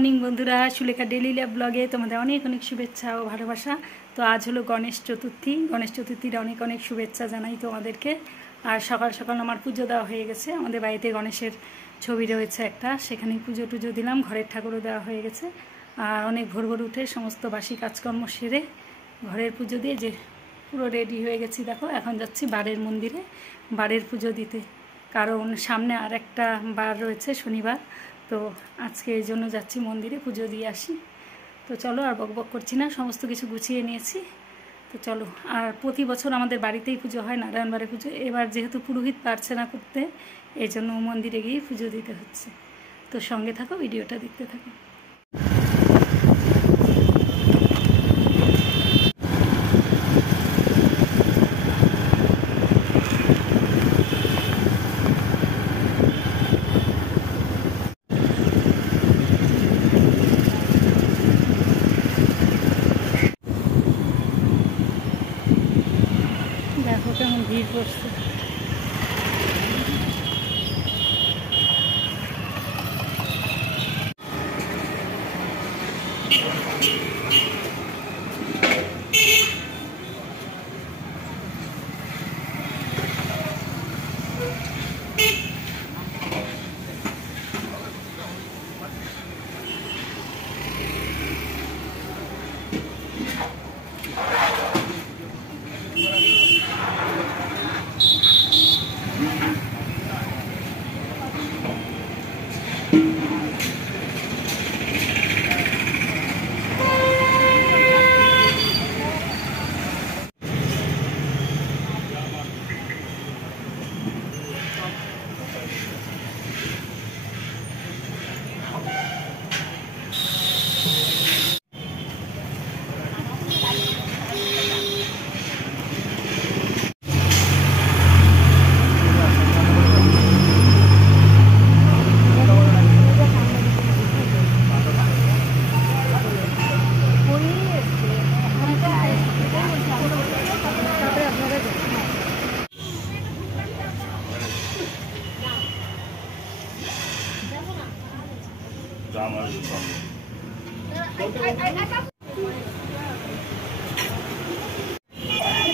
Morning বন্ধুরা, Sulekha daily life ব্লগে তোমাদের অনেক অনেক শুভেচ্ছা ও ভালোবাসা। তো আজ হলো গণেশ চতুর্থী। গণেশ চতুর্থীর অনেক অনেক শুভেচ্ছা জানাই তোমাদেরকে। আর সকাল সকাল আমার পুজো দেওয়া হয়ে গেছে। আমাদের বাড়িতে গণেশের ছবি রয়েছে একটা, সেখানেই পুজো টুজো দিলাম। ঘরের ঠাকুরও দেওয়া হয়ে গেছে। আর অনেক ভোর ভোর উঠে সমস্ত বাসি কাজকর্ম সেরে ঘরের পুজো দিয়ে যে পুরো রেডি হয়ে গেছি। দেখো এখন যাচ্ছি বাড়ির মন্দিরে বাড়ির পুজো দিতে, কারণ সামনে আর একটা বার রয়েছে শনিবার। তো আজকে এই জন্য যাচ্ছি মন্দিরে পুজো দিয়ে আসি। তো চলো আর বকবক করছি না, সমস্ত কিছু গুছিয়ে নিয়েছি। তো চলো। আর প্রতি বছর আমাদের বাড়িতেই পুজো হয়, নারায়ণবাড়ি পুজো। এবার যেহেতু পুরোহিত পারছে না করতে, এই জন্য মন্দিরে গিয়ে পুজো দিতে হচ্ছে। তো সঙ্গে থাকো, ভিডিওটা দেখতে থাকো। দেখো কেমন ভিড় পড়ছে।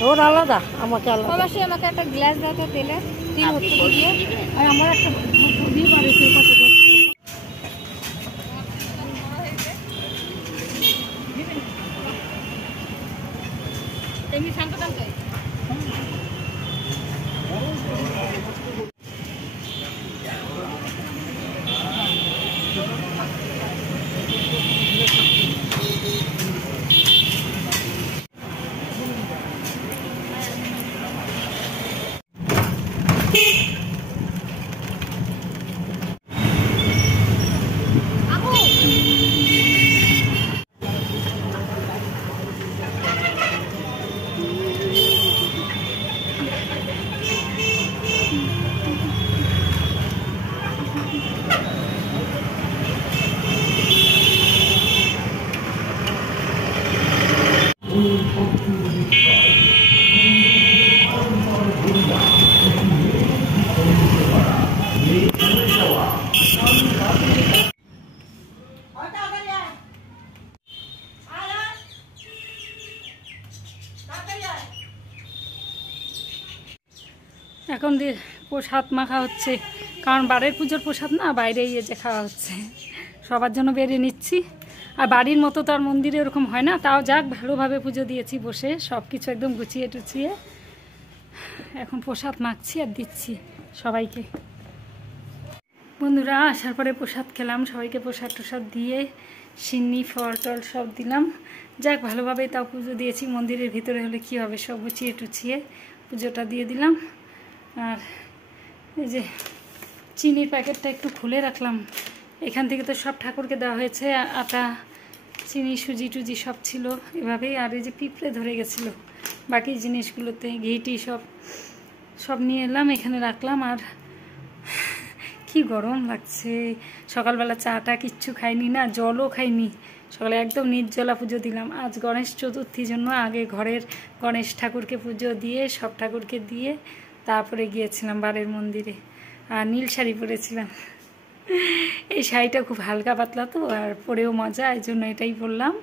ওর আলাদা, আমাকে আলাদা। অবশ্যই আমাকে একটা গ্লাস দাও তো তেলে। তিন হচ্ছে দিয়ে। আর আমার একটা দিয়ে বাড়িতে কত এমনি শান্ত দাম চাই। এখন দিয়ে প্রসাদ মাখা হচ্ছে, কারণ বাড়ির পুজোর প্রসাদ না, বাইরে যে খাওয়া হচ্ছে। সবার জন্য বেড়ে নিচ্ছি। আর বাড়ির মতো তো আর মন্দিরে ওরকম হয় না, তাও যাক ভালোভাবে পুজো দিয়েছি বসে, সব কিছু একদম গুছিয়ে টুছিয়ে। এখন প্রসাদ মাখছি আর দিচ্ছি সবাইকে। বন্ধুরা আসার পরে প্রসাদ খেলাম, সবাইকে প্রসাদ টসাদ দিয়ে সিন্নি ফল টল সব দিলাম। যাক ভালোভাবে তাও পুজো দিয়েছি। মন্দিরের ভিতরে হলে কী হবে, সব গুছিয়ে টুছিয়ে পুজোটা দিয়ে দিলাম। আর এই যে চিনির প্যাকেটটা একটু খুলে রাখলাম। এখান থেকে তো সব ঠাকুরকে দেওয়া হয়েছে, আটা চিনি সুজি টুজি সব ছিল এভাবেই। আর এই যে পিঁপড়ে ধরে গেছিলো বাকি জিনিসগুলোতে, ঘিটি সব নিয়ে এলাম, এখানে রাখলাম। আর কি গরম লাগছে। সকালবেলা চাটা কিচ্ছু খাইনি, না জলও খাইনি। সকালে একদম নির্জলা পুজো দিলাম। আজ গণেশ চতুর্থীর জন্য আগে ঘরের গণেশ ঠাকুরকে পুজো দিয়ে সব ঠাকুরকে দিয়ে তারপরে গিয়েছিলাম বাড়ির মন্দিরে। আর নীল শাড়ি পরেছিলাম। এই শাড়িটা খুব হালকা পাতলা তো, আর পরেও মজা, এই জন্য এটাই পরলাম।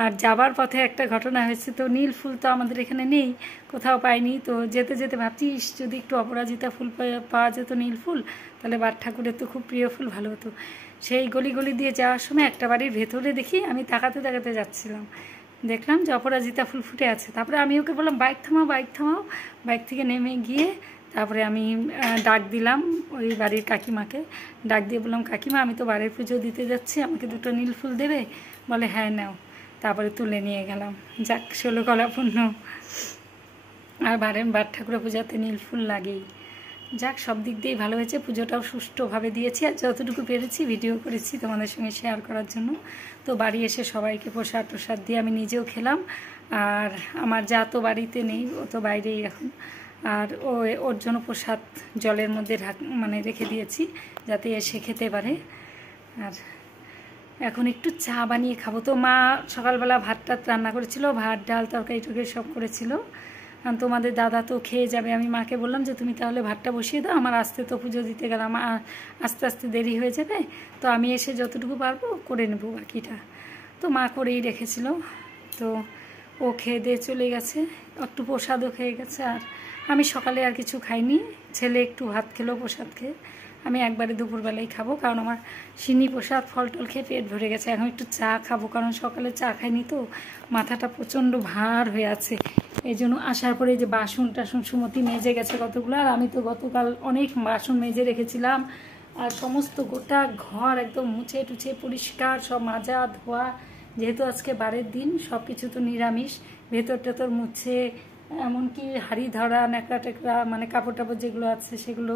আর যাবার পথে একটা ঘটনা হয়েছে, তো নীল ফুল তো আমাদের এখানে নেই, কোথাও পাইনি। তো যেতে যেতে ভাবছি যদি একটু অপরাজিতা ফুল পাওয়া যেত, নীল ফুল, তাহলে বাট ঠাকুরের তো খুব প্রিয় ফুল, ভালো হতো। সেই গলি গলি দিয়ে যাওয়ার সময় একটা বাড়ির ভেতরে দেখি, আমি তাকাতে তাকাতে যাচ্ছিলাম, দেখলাম যে অপরাজিতা ফুল ফুটে আছে। তারপরে আমি ওকে বললাম বাইক থামাও, বাইক থামাও। বাইক থেকে নেমে গিয়ে তারপরে আমি ডাক দিলাম ওই বাড়ির কাকিমাকে, ডাক দিয়ে বললাম কাকিমা আমি তো বাড়ির পুজো দিতে যাচ্ছি, আমাকে দুটো নীল ফুল দেবে? বলে হ্যাঁ নাও। তারপরে তুলে নিয়ে গেলাম, যাক 16 কলা পূর্ণ। আর বাট ঠাকুরের পূজাতে নীল ফুল লাগেই। যাক সব দিক দিয়েই ভালো হয়েছে, পুজোটাও সুষ্ঠুভাবে দিয়েছি, আর যতটুকু পেরেছি ভিডিও করেছি তোমাদের সঙ্গে শেয়ার করার জন্য। তো বাড়ি এসে সবাইকে প্রসাদ দিয়ে আমি নিজেও খেলাম। আর আমার যা তো বাড়িতে নেই, ও তো বাইরেই এখন, আর ওর জন্য প্রসাদ জলের মধ্যে মানে রেখে দিয়েছি যাতে এসে খেতে পারে। আর এখন একটু চা বানিয়ে খাবো। তো মা সকালবেলা ভাত রান্না করেছিল, ভাত ডাল তরকারি টরকারি সব করেছিল। কারণ তোমাদের দাদা তো খেয়ে যাবে, আমি মাকে বললাম যে তুমি তাহলে ভাতটা বসিয়ে দাও, আমার আসতে তো পুজো দিতে গেলাম, আস্তে আস্তে দেরি হয়ে যাবে, তো আমি এসে যতটুকু পারবো করে নেব বাকিটা। তো মা করেই রেখেছিল। তো ও খেয়ে দিয়ে চলে গেছে, একটু প্রসাদও খেয়ে গেছে। আর আমি সকালে আর কিছু খাইনি, ছেলে একটু ভাত খেলো প্রসাদ খেয়ে, আমি একবারে দুপুরবেলায় খাবো, কারণ আমার সিনি প্রসাদ ফল টল খেয়ে পেট ভরে গেছে। এখন একটু চা খাবো, কারণ সকালে চা খাইনি তো, মাথাটা প্রচণ্ড ভার হয়ে আছে। এই জন্য আসার পরে যে বাসন টাসন সুমতি মেজে গেছে কতগুলো, আর আমি তো গতকাল অনেক বাসন মেজে রেখেছিলাম, আর সমস্ত গোটা ঘর একদম মুছে টুছে পরিষ্কার সব মাজা ধোয়া, যেহেতু আজকে বারের দিন, সব কিছু তো নিরামিষ, ভেতর টেতর মুছে, এমনকি হাঁড়ি ধরা ন্যাকড়া টেকড়া মানে কাপড় টাপড় যেগুলো আছে সেগুলো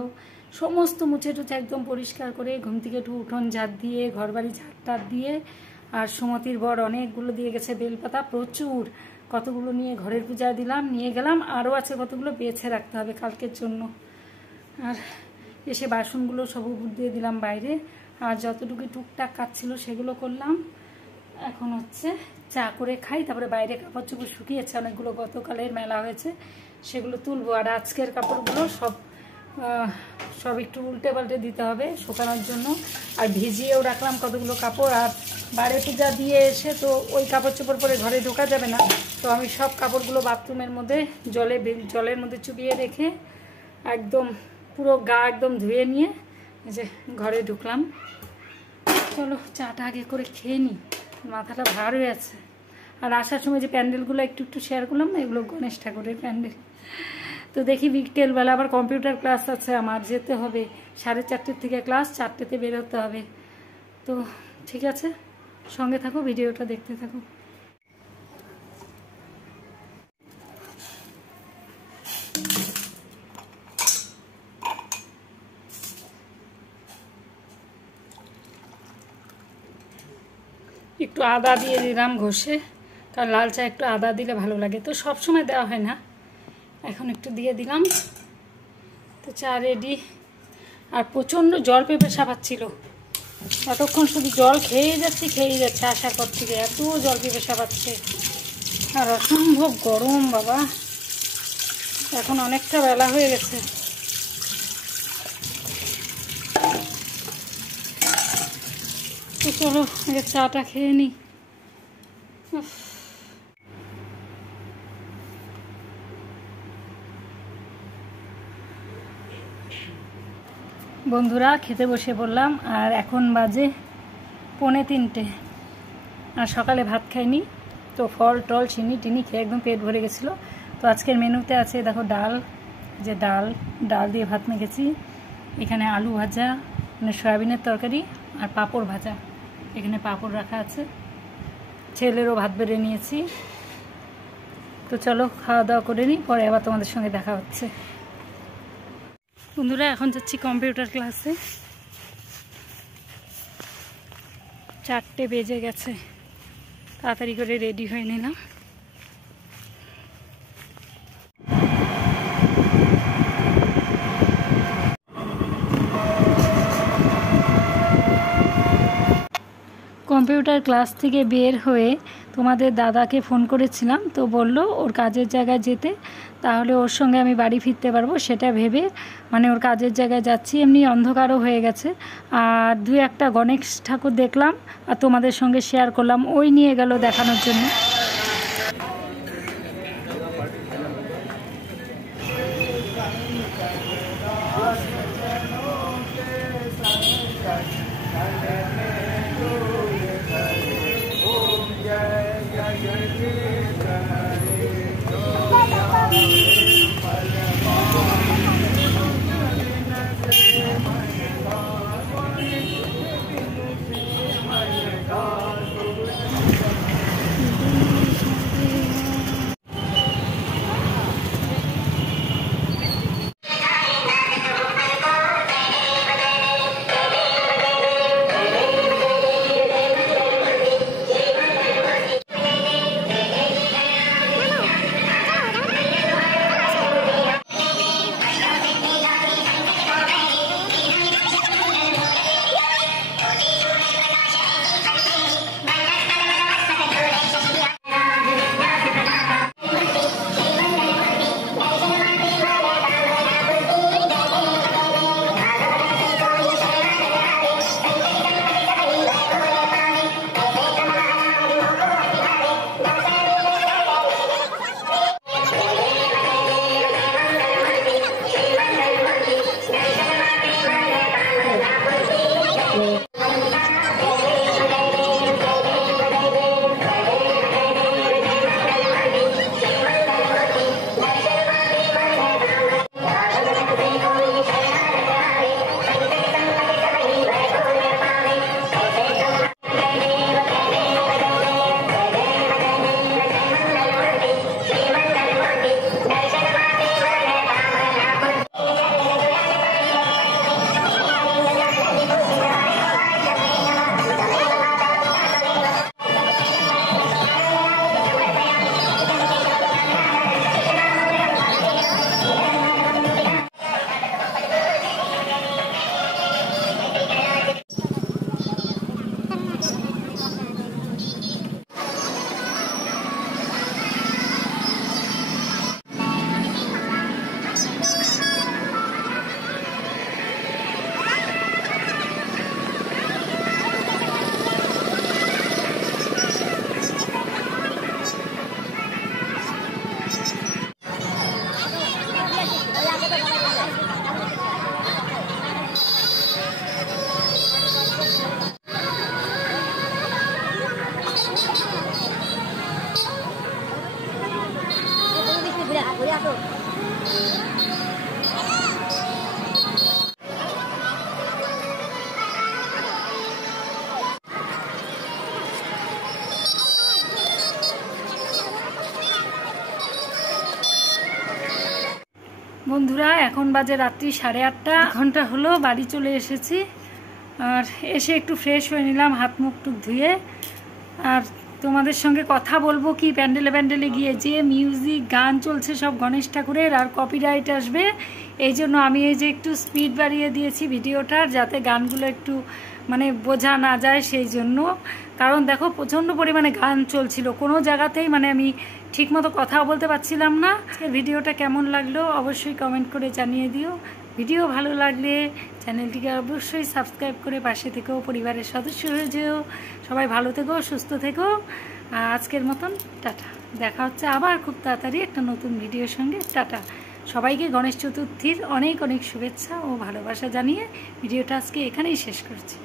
সমস্ত মুছে টুছে একদম পরিষ্কার করে, ঘুম থেকে একটু উঠোন ঝাড় দিয়ে, ঘরবাড়ি ঝাড় দিয়ে, আর সুমতির বর অনেকগুলো দিয়ে গেছে বেলপাতা প্রচুর, কতগুলো নিয়ে ঘরের পূজায় দিলাম, নিয়ে গেলাম, আরও আছে কতগুলো বেছে রাখতে হবে কালকের জন্য। আর এসে বাসনগুলো সব উপর দিয়ে দিলাম বাইরে, আর যতটুকু টুকটাক কাজ ছিল সেগুলো করলাম। এখন হচ্ছে চা করে খাই, তারপরে বাইরে কাপড় চোপড় শুকিয়েছে অনেকগুলো, গতকালের মেলা হয়েছে সেগুলো তুলবো। আর আজকের কাপড়গুলো সব একটু উল্টে পাল্টে দিতে হবে শুকানোর জন্য। আর ভিজিয়েও রাখলাম কতগুলো কাপড়, আর বাড়ি পূজা দিয়ে এসে তো ওই কাপড় চোপড় পরে ঘরে ঢোকা যাবে না, তো আমি সব কাপড়গুলো বাথরুমের মধ্যে জলের মধ্যে চুবিয়ে রেখে একদম পুরো গা একদম ধুয়ে নিয়ে এই যে ঘরে ঢুকলাম। চলো চাটা আগে করে খেয়ে নিই, মাথাটা ভার হয়ে আছে। আর আসার সময় যে প্যান্ডেলগুলো একটু একটু শেয়ার করলাম না, এগুলো গণেশ ঠাকুরের প্যান্ডেল। তো দেখি বিকেলবেলা আবার কম্পিউটার ক্লাস আছে আমার, যেতে হবে 4:30 থেকে ক্লাস, 4টেতে বেরোতে হবে। তো ঠিক আছে, সঙ্গে থাকো, ভিডিওটা দেখতে থাকো। একটু আদা দিয়ে দিলাম ঘষে, কারণ লাল চা একটু আদা দিলে ভালো লাগে, তো সব সময় দেওয়া হয় না, এখন একটু দিয়ে দিলাম। তো চা রেডি। আর প্রচণ্ড জল পেপাসা পাচ্ছিল, এতক্ষণ শুধু জল খেয়েই যাচ্ছে আসার পর থেকে, এত জল পেপাসা পাচ্ছে, আর অসম্ভব গরম বাবা। এখন অনেকটা বেলা হয়ে গেছে। তো চলো আগে চাটা খেয়ে নিই। বন্ধুরা খেতে বসে পড়লাম, আর এখন বাজে 2:45, আর সকালে ভাত খাইনি, তো ফল টল চিনি টিনি খেয়ে একদম পেট ভরে গেছিলো। তো আজকের মেনুতে আছে দেখো ডাল, যে ডাল দিয়ে ভাত মেখেছি, এখানে আলু ভাজা মানে সয়াবিনের তরকারি, আর পাঁপড় ভাজা, এখানে পাঁপড় রাখা আছে, ছেলেরও ভাত বেড়ে নিয়েছি। তো চলো খাওয়া দাওয়া করে নিই, পরে আবার তোমাদের সঙ্গে দেখা হচ্ছে। বন্ধুরা এখন যাচ্ছি কম্পিউটার ক্লাসে, 4টে বেজে গেছে, তাড়াতাড়ি করে রেডি হয়ে নিলাম। কম্পিউটার ক্লাস থেকে বের হয়ে তোমাদের দাদাকে ফোন করেছিলাম, তো বলল ওর কাজের জায়গায় যেতে, তাহলে ওর সঙ্গে আমি বাড়ি ফিরতে পারবো সেটা ভেবে মানে ওর কাজের জায়গায় যাচ্ছি। এমনি অন্ধকারও হয়ে গেছে, আর 2-1টা গণেশ ঠাকুর দেখলাম আর তোমাদের সঙ্গে শেয়ার করলাম, ওই নিয়ে গেল দেখানোর জন্য। বন্ধুরা এখন বাজে রাত্রি 8:30, ঘন্টা হলো বাড়ি চলে এসেছি। আর এসে একটু ফ্রেশ হয়ে নিলাম, হাত মুখ টুক ধুয়ে। আর তোমাদের সঙ্গে কথা বলবো কি, প্যান্ডেলে গিয়ে যে মিউজিক গান চলছে সব গণেশ ঠাকুরের, আর কপিরাইট আসবে, এই জন্য আমি এই যে একটু স্পিড বাড়িয়ে দিয়েছি ভিডিওটার, যাতে গানগুলো একটু মানে বোঝা না যায় সেই জন্য। কারণ দেখো প্রচণ্ড পরিমাণে গান চলছিল, কোনো জায়গাতেই মানে আমি ঠিকমতো কথাও বলতে পারছিলাম না। ভিডিওটা কেমন লাগলো অবশ্যই কমেন্ট করে জানিয়ে দিও। ভিডিও ভালো লাগলে চ্যানেলটিকে অবশ্যই সাবস্ক্রাইব করে পাশে থেকেও পরিবারের সদস্য হয়ে যেও। সবাই ভালো থেকো, সুস্থ থেকো। আজকের মতন টাটা, দেখা হচ্ছে আবার খুব তাড়াতাড়ি একটা নতুন ভিডিওর সঙ্গে। টাটা। সবাইকে গণেশ চতুর্থীর অনেক অনেক শুভেচ্ছা ও ভালোবাসা জানিয়ে ভিডিওটা আজকে এখানেই শেষ করছি।